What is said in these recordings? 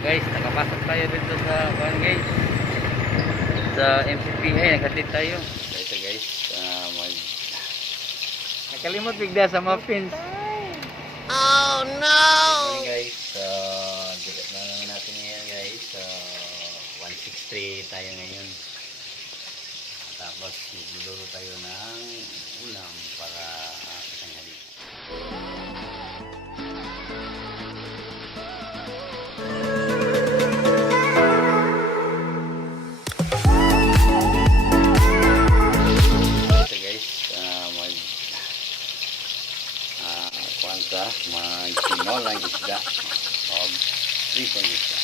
Guys, nakapasok tayo dito sa guys. Sa MCP naghatid tayo. So ito guys, nakalimot bigla sa muffins. Oh no! Morning guys. Dito na lang natin ngayon guys. 163 tayo ngayon. Tapos magluluto tayo ng ulam para isang hali. Mag-sinolang isda o prison isda.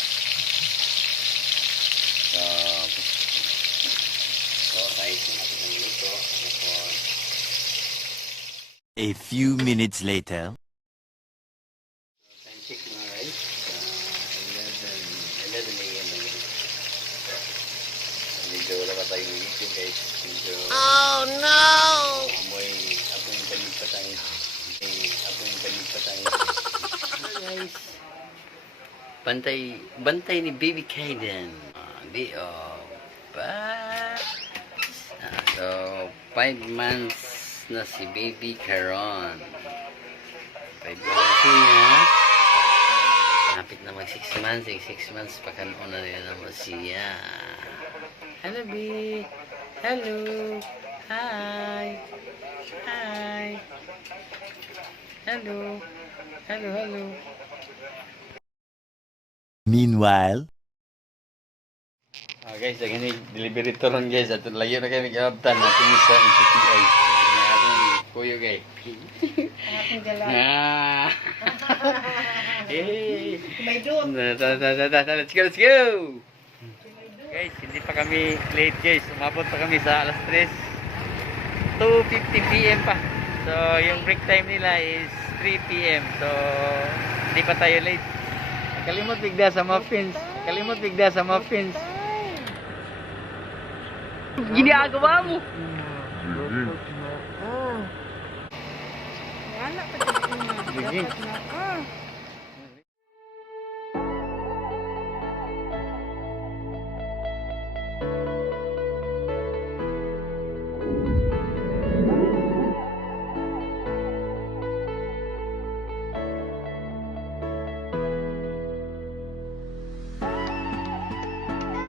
So guys, natin ang luto. A few minutes later. Time check mga guys. 11 a.m. na guys. Medyo wala pa tayong video guys. Medyo oh no! Apoy balik pa tayo. Guys, bantay ni Baby Kaden. So 5 months na si Baby Karon. 5 months niya. Napit na mag 6 months. 6 months pa kanon na rin naman siya. Hello B. Hello. Hi. Hi. Hello. Hello, hello. Meanwhile, Guys, ini delivery turun guys. Ato lagi na kami kabtan natin sa MCPI. Kuyo guys. May doon. Let's go. Guys, hindi pa kami late guys. Umabot pa kami sa alas 3. 2:50 PM pa. So, yung break time nila is 3 PM. So, hindi pa tayo late. Kalimot bigla sa muffins. Kalimot bigla sa muffins. Ginagawa mo. Wala pa dito na. Dapat na.